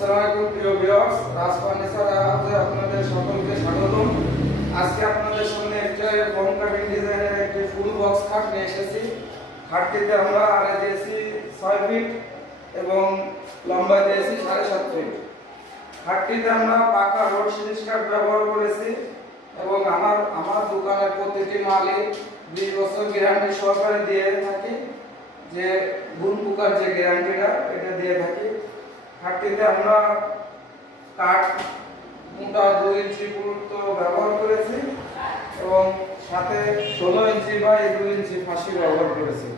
আসসালামু আলাইকুম প্রিয় ভিউয়ার্স রাজ ফার্নিচার আপনাদের সকলকে স্বাগতম। আজকে আপনাদের সামনে একটা ডিজাইনের একটি ফুল বক্স খাট নিয়ে এসেছি। খাটটিতে আমরা আড়াই দিয়েছি ছয় ফিট এবং লম্বা দিয়েছি সাড়ে সাত ফিট খাটটিতে আমরা পাকা রোড সিরিজ কাঠ ব্যবহার করেছি এবং আমার আমার দোকানের প্রতিটি মালই বিশ বছর গ্যারান্টি সহকারে দিয়ে থাকি। যে গুণ পোকার যে গ্যারান্টিটা এটা দিয়ে থাকি। খাটটিতে আমরা কাঠ, মোটা দুই ইঞ্চি পুরুত্ব ব্যবহার করেছি এবং সাথে ষোলো ইঞ্চি বা দুই ইঞ্চি ফাঁসি ব্যবহার করেছি।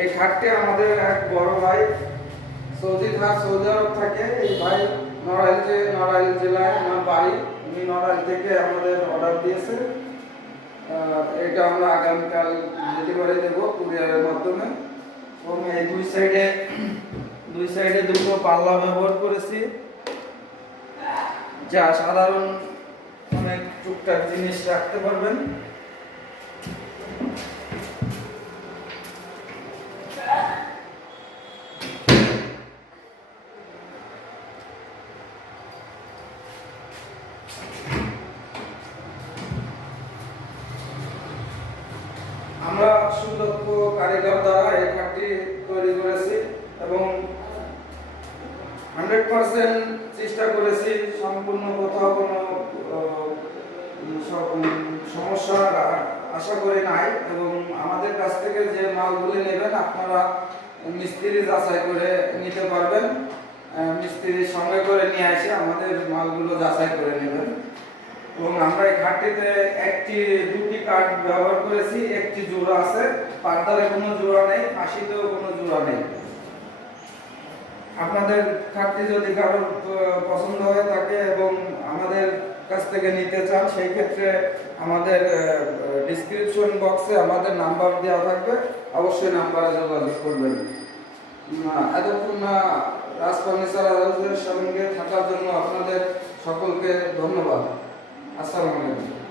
এই খাটটি আমাদের এক বড় ভাই, সৌদি থাক সৌদি আরব থাকে। এই ভাই নড়াইল যে, নড়াইল জেলায় আমার বাড়ি। উনি নড়াইল থেকে আমাদের অর্ডার দিয়েছে। এটা আমরা আগামীকাল ডেলিভারি দেবো কুরিয়ারের মাধ্যমে। এবং এই দুই সাইডে দুই সাইডে দুটো পাল্লা ব্যবহার করেছি। যা সাধারণ অনেক টুকটাক জিনিস রাখতে পারবেন আমরা সুদক্ষ কারিগর দ্বারা এই খাটটি তৈরি করেছি এবং হান্ড্রেড পার্সেন্ট চেষ্টা করেছি সম্পূর্ণ কোথাও কোনো সমস্যা আশা করি নাই এবং আমাদের কাছ থেকে যে মালগুলি নেবেন আপনারা মিস্ত্রি যাচাই করে নিতে পারবেন। মিস্ত্রির সঙ্গে করে নিয়ে এসে আমাদের মালগুলো যাচাই করে নেবেন। এবং আমরা এই খাটটিতে একটি, দুটি কাঠ ব্যবহার করেছি, একটি জোড়া আছে পার্দারে কোনো জোড়া নেই, ফাঁসিতেও কোনো জোড়া নেই। আপনাদের খাটটি যদি কারোর পছন্দ হয়ে থাকে এবং আমাদের কাছ থেকে নিতে চান, সেই ক্ষেত্রে আমাদের ডিসক্রিপশন বক্সে আমাদের নাম্বার দেওয়া থাকবে। অবশ্যই নাম্বারে যোগাযোগ করবেন। এতক্ষণ রাজ ফার্নিচার সঙ্গে থাকার জন্য আপনাদের সকলকে ধন্যবাদ। আসসালামু আলাইকুম।